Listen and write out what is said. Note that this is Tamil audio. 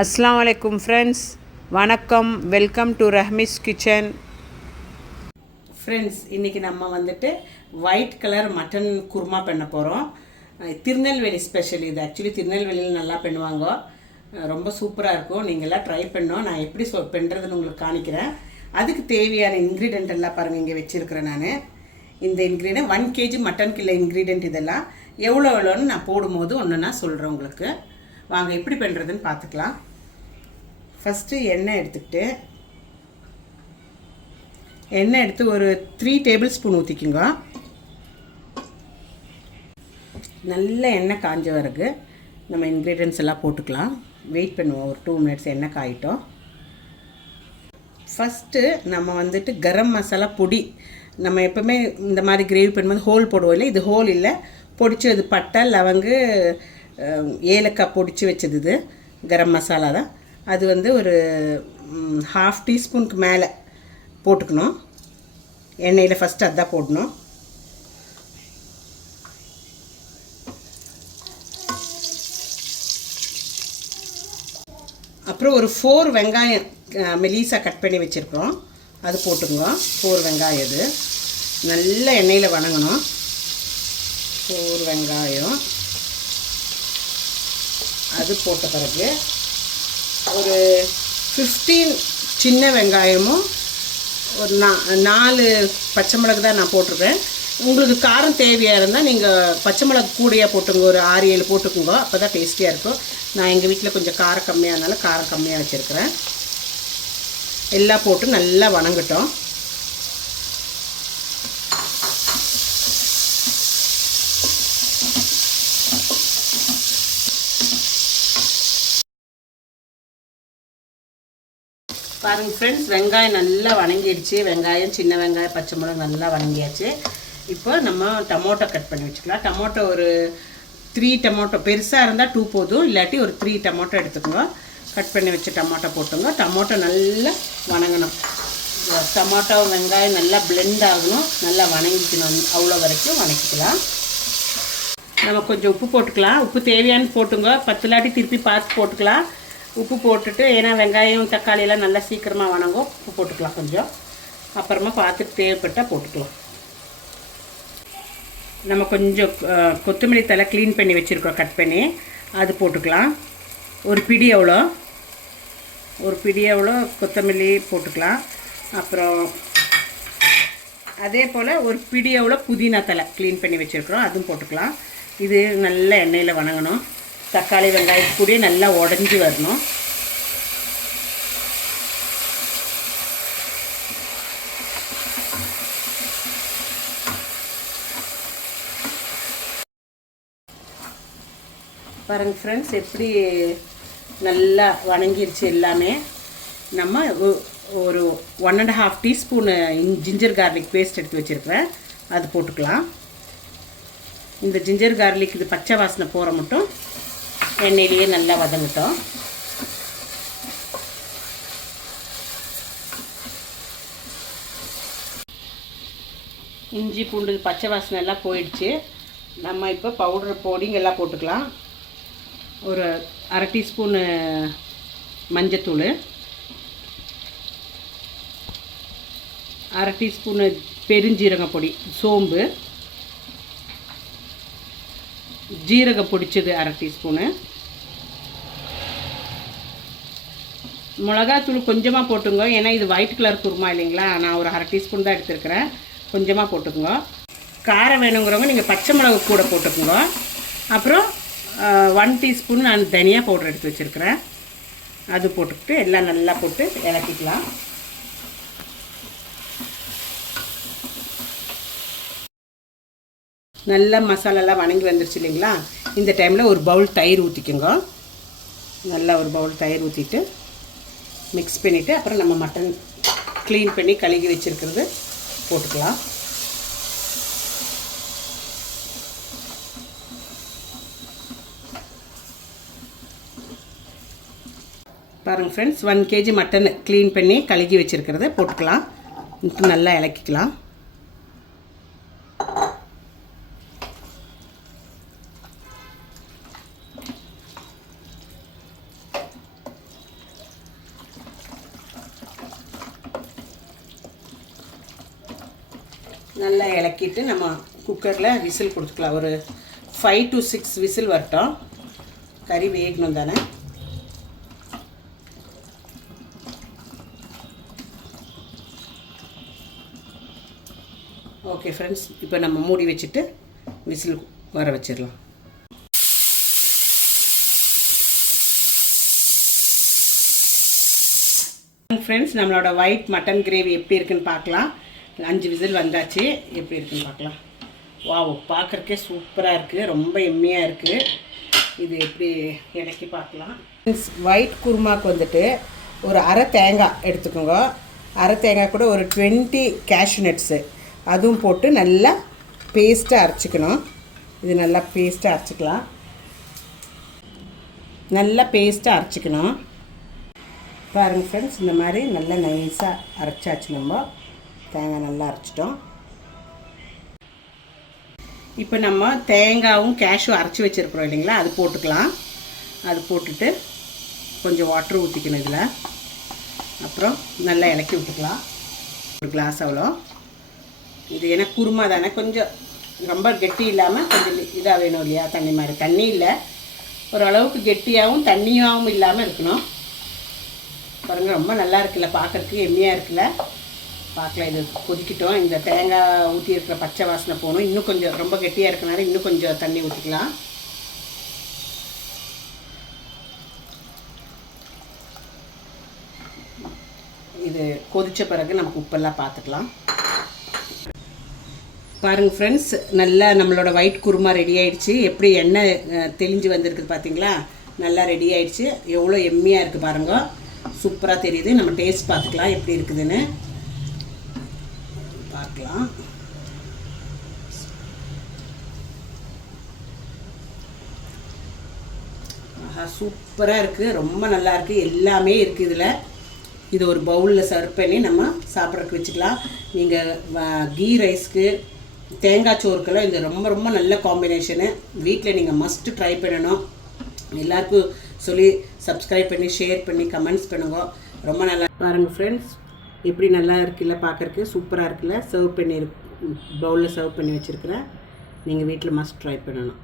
அஸ்ஸலாமு அலைக்கும் ஃப்ரெண்ட்ஸ், வணக்கம். Welcome to Rahmi's kitchen. Friends, இன்றைக்கி நம்ம வந்துட்டு ஒயிட் கலர் மட்டன் குருமா பண்ண போகிறோம். திருநெல்வேலி ஸ்பெஷல் இது. ஆக்சுவலி திருநெல்வேலியில் நல்லா பண்ணுவாங்க, ரொம்ப சூப்பராக இருக்கும். நீங்கள்லாம் ட்ரை பண்ணோம். நான் எப்படி பண்ணுறதுன்னு உங்களுக்கு காணிக்கிறேன். அதுக்கு தேவையான இன்க்ரீடியன்ட் எல்லாம் பாருங்கள், இங்கே வச்சுருக்கிறேன் நான். இந்த ingredient 1 kg mutton kilo ingredient. இதெல்லாம் எவ்வளோன்னு நான் போடும்போது ஒன்று நான் சொல்கிறேன் உங்களுக்கு. வாங்க எப்படி பண்ணுறதுன்னு பார்த்துக்கலாம். ஃபஸ்ட்டு எண்ணெய் எடுத்து ஒரு 3 டேபிள் ஸ்பூன் ஊற்றிக்குங்க. நல்ல எண்ணெய் காஞ்ச பிறகு நம்ம இன்க்ரீடியன்ட்ஸ் எல்லாம் போட்டுக்கலாம். வெயிட் பண்ணுவோம், ஒரு 2 மினிட்ஸ் எண்ணெய் காயிட்டோம். ஃபஸ்ட்டு நம்ம வந்துட்டு கரம் மசாலா பொடி, நம்ம எப்போவுமே இந்த மாதிரி கிரேவி பண்ணும்போது ஹோல் போடுவோம் இல்லை, இது ஹோல் இல்லை, பொடிச்சு அது பட்டை லவங்கு ஏலக்காய் பொடிச்சு வச்சது. இது கரம் மசாலா தான். அது வந்து ஒரு 1/2 டீஸ்பூனுக்கு மேலே போட்டுக்கணும் எண்ணெயில். ஃபஸ்ட்டு அதுதான் போடணும். அப்புறம் ஒரு 4 வெங்காயம் மெலிசாக கட் பண்ணி வச்சுருக்கோம், அது போட்டுக்கோங்க. 4 வெங்காயம் இது நல்ல எண்ணெயில் வணங்கணும். 4 வெங்காயம் அது போட்ட பிறகு ஒரு 15 சின்ன வெங்காயமும் ஒரு 4 பச்சை மிளகு தான் நான் போட்டிருக்கேன். உங்களுக்கு காரம் தேவையாக இருந்தால் நீங்கள் பச்சை மிளகு கூடையாக போட்டுங்க, ஒரு 6-7 போட்டுக்குங்க, அப்போ தான் டேஸ்டியாக இருக்கும். நான் எங்கள் வீட்டில் கொஞ்சம் காரம் கம்மியானால காரம் கம்மியாக வச்சுருக்கிறேன். எல்லாம் போட்டு நல்லா வணங்கட்டும். பாருங்கள் ஃப்ரெண்ட்ஸ், வெங்காயம் நல்லா வணங்கிடுச்சு. வெங்காயம், சின்ன வெங்காயம், பச்சை மிளகு நல்லா வணங்கியாச்சு. இப்போ நம்ம டமோட்டோ கட் பண்ணி வச்சுக்கலாம். டமோட்டோ ஒரு 3 டமோட்டோ, பெருசாக இருந்தால் 2 போதும், இல்லாட்டி ஒரு 3 டமோட்டோ எடுத்துக்கோங்க. கட் பண்ணி வச்சு டமோட்டோ போட்டுங்க. டமோட்டோ நல்லா வணங்கணும். டமோட்டோ வெங்காயம் நல்லா பிளெண்ட் ஆகணும், நல்லா வணங்கிக்கணும். அவ்வளோ வரைக்கும் வணக்கிக்கலாம். நம்ம கொஞ்சம் உப்பு போட்டுக்கலாம். உப்பு தேவையானு போட்டுங்க, 10 இல்லாட்டி திருப்பி பார்த்து போட்டுக்கலாம். உப்பு போட்டுட்டு, ஏன்னா வெங்காயம் தக்காளியெல்லாம் நல்லா சீக்கிரமாக வணங்கும், உப்பு போட்டுக்கலாம் கொஞ்சம். அப்புறமா பார்த்துட்டு தேவைப்பட்டால் போட்டுக்கலாம். நம்ம கொஞ்சம் கொத்தமல்லி தலை க்ளீன் பண்ணி வச்சுருக்கோம், கட் பண்ணி, அது போட்டுக்கலாம். ஒரு பிடி எவ்வளோ கொத்தமல்லி போட்டுக்கலாம். அப்புறம் அதே போல் ஒரு பிடி எவ்வளோ புதினா தலை க்ளீன் பண்ணி வச்சுருக்குறோம், அதுவும் போட்டுக்கலாம். இது நல்ல எண்ணெயில் வணங்கணும். தக்காளி வெங்காயத்து கூடயே நல்லா உடஞ்சி வரணும். பாருங்கள் ஃப்ரெண்ட்ஸ், எப்படி நல்லா வணங்கிருச்சு எல்லாமே. நம்ம ஒரு 1.5 டீஸ்பூனு ஜிஞ்சர் கார்லிக் பேஸ்ட் எடுத்து வச்சுருக்கிறேன், அது போட்டுக்கலாம். இந்த ஜிஞ்சர் கார்லிக் இது பச்சை வாசனை போகிற மட்டும் எண்ணெயிலேயே நல்லா வதங்கட்டும். இஞ்சி பூண்டு பச்சை வாசனை எல்லாம் போயிடுச்சு. நம்ம இப்போ பவுடர் பொடிங்கெல்லாம் போட்டுக்கலாம். ஒரு 1/2 டீஸ்பூனு மஞ்சத்தூள், 1/2 டீஸ்பூனு பெருஞ்சீரக பொடி, சோம்பு, ஜீரக பொடிச்சது 1/2 டீஸ்பூனு, மிளகாத்தூள் கொஞ்சமாக போட்டுங்க, ஏன்னா இது ஒயிட் கலர் குருமா இல்லைங்களா. நான் ஒரு 1/2 டீஸ்பூன் தான் எடுத்துருக்கிறேன், கொஞ்சமாக போட்டுக்குங்க. காரம் வேணுங்கிறவங்க நீங்கள் பச்சை மிளகு கூட போட்டுக்குங்க. அப்புறம் 1 டீஸ்பூன் நான் தனியா பவுடர் எடுத்து வச்சுருக்கிறேன், அது போட்டுக்கிட்டு எல்லாம் நல்லா போட்டு இறக்கிக்கலாம். நல்லா மசாலாலாம் வணங்கி வந்துருச்சு இல்லைங்களா. இந்த டைமில் ஒரு பவுல் தயிர் ஊற்றிக்கோங்க. நல்லா ஒரு பவுல் தயிர் ஊற்றிட்டு மிக்ஸ் பண்ணிவிட்டு, அப்புறம் நம்ம மட்டன் க்ளீன் பண்ணி கழுகி வச்சுருக்கிறது போட்டுக்கலாம். பாருங்கள் ஃப்ரெண்ட்ஸ், 1 kg மட்டன் க்ளீன் பண்ணி கழுகி வச்சுருக்கிறத போட்டுக்கலாம். நல்லா இலக்கிக்கலாம். நல்லா இலக்கிட்டு நம்ம குக்கரில் விசில் கொடுத்துக்கலாம். ஒரு 5 to 6 விசில் வரட்டும். கறி வேகணும் தானே. ஓகே ஃப்ரெண்ட்ஸ், இப்போ நம்ம மூடி வச்சுட்டு விசில் வர வச்சிடலாம். ஃப்ரெண்ட்ஸ், நம்மளோட ஒயிட் மட்டன் கிரேவி எப்படி இருக்குன்னு பார்க்கலாம். 5 விசில் வந்தாச்சு. எப்படி இருக்குன்னு பார்க்கலாம். வாவ், பார்க்குறக்கே சூப்பராக இருக்குது, ரொம்ப எம்மியாக இருக்குது. இது எப்படி இறக்கி பார்க்கலாம். ஒயிட் குருமாவுக்கு வந்துட்டு ஒரு அரை தேங்காய் எடுத்துக்கோங்க. அரை தேங்காய் கூட ஒரு 20 கேஷ்யூ நட்ஸு அதுவும் போட்டு நல்லா பேஸ்ட்டாக அரைச்சிக்கணும். இது நல்லா பேஸ்ட்டாக அரைச்சிக்கலாம். நல்லா பேஸ்ட்டாக அரைச்சிக்கணும். பாருங்கள் ஃப்ரெண்ட்ஸ், இந்த மாதிரி நல்லா நைஸாக அரைச்சாச்சு. நம்ம தேங்காய் நல்லா அரைச்சிட்டோம். இப்போ நம்ம தேங்காயும் கேஷ்யூ அரைச்சி வச்சுருக்குறோம் இல்லைங்களா, அது போட்டுக்கலாம். அது போட்டுட்டு கொஞ்சம் வாட்டர் ஊற்றிக்கணும் இதில். அப்புறம் நல்லா இலக்கி விட்டுக்கலாம். ஒரு கிளாஸ் அவ்வளோ. இது ஏன்னா குருமா தானே, கொஞ்சம் ரொம்ப கெட்டி இல்லாமல் கொஞ்சம் இதாக வேணும் இல்லையா, தண்ணி மாதிரி. தண்ணி இல்லை, ஓரளவுக்கு கெட்டியாகவும் தண்ணியாகவும் இல்லாமல் இருக்கணும். பாருங்கள், ரொம்ப நல்லா இருக்குல்ல, பார்க்குறதுக்கு எம்மியாக இருக்குல்ல. பார்க்கலாம், இது கொதிக்கிட்டோம். இந்த தேங்காய் ஊற்றி இருக்கிற பச்சை வாசனை போகணும். இன்னும் கொஞ்சம் ரொம்ப கெட்டியாக இருக்கனால இன்னும் கொஞ்சம் தண்ணி ஊற்றிக்கலாம். இது கொதித்த பிறகு நமக்கு உப்பெல்லாம் பார்த்துக்கலாம். பாருங்கள் ஃப்ரெண்ட்ஸ், நல்லா நம்மளோட ஒயிட் குருமா ரெடி ஆகிடுச்சு. எப்படி எண்ணெய் தெளிஞ்சு வந்திருக்குது பார்த்தீங்களா, நல்லா ரெடி ஆகிடுச்சு. எவ்வளோ எம்மியாக இருக்குது பாருங்க, சூப்பராக தெரியுது. நம்ம டேஸ்ட் பார்த்துக்கலாம் எப்படி இருக்குதுன்னு பார்க்கலாம். ஆஹா, சூப்பராக இருக்குது, ரொம்ப நல்லா இருக்குது. எல்லாமே இருக்குது இதில். இது ஒரு பவுலில் சர்வ் பண்ணி நம்ம சாப்பிட்றதுக்கு வச்சுக்கலாம். நீங்கள் கீ ரைஸ்க்கு, தேங்காய் சோறுக்கெல்லாம் இது ரொம்ப ரொம்ப நல்ல காம்பினேஷனு. வீட்டில் நீங்கள் மஸ்ட்டு ட்ரை பண்ணணும். எல்லாருக்கும் சொல்லி சப்ஸ்கிரைப் பண்ணி ஷேர் பண்ணி கமெண்ட்ஸ் பண்ணுங்க. ரொம்ப நல்லா பாருங்கள் ஃப்ரெண்ட்ஸ், எப்படி நல்லா இருக்குல்ல, பார்க்குறக்கு சூப்பராக இருக்குல்ல. சர்வ் பண்ணி பவுலில் சர்வ் பண்ணி வச்சுருக்கிறேன். நீங்கள் வீட்டில் மஸ்ட் ட்ரை பண்ணணும்.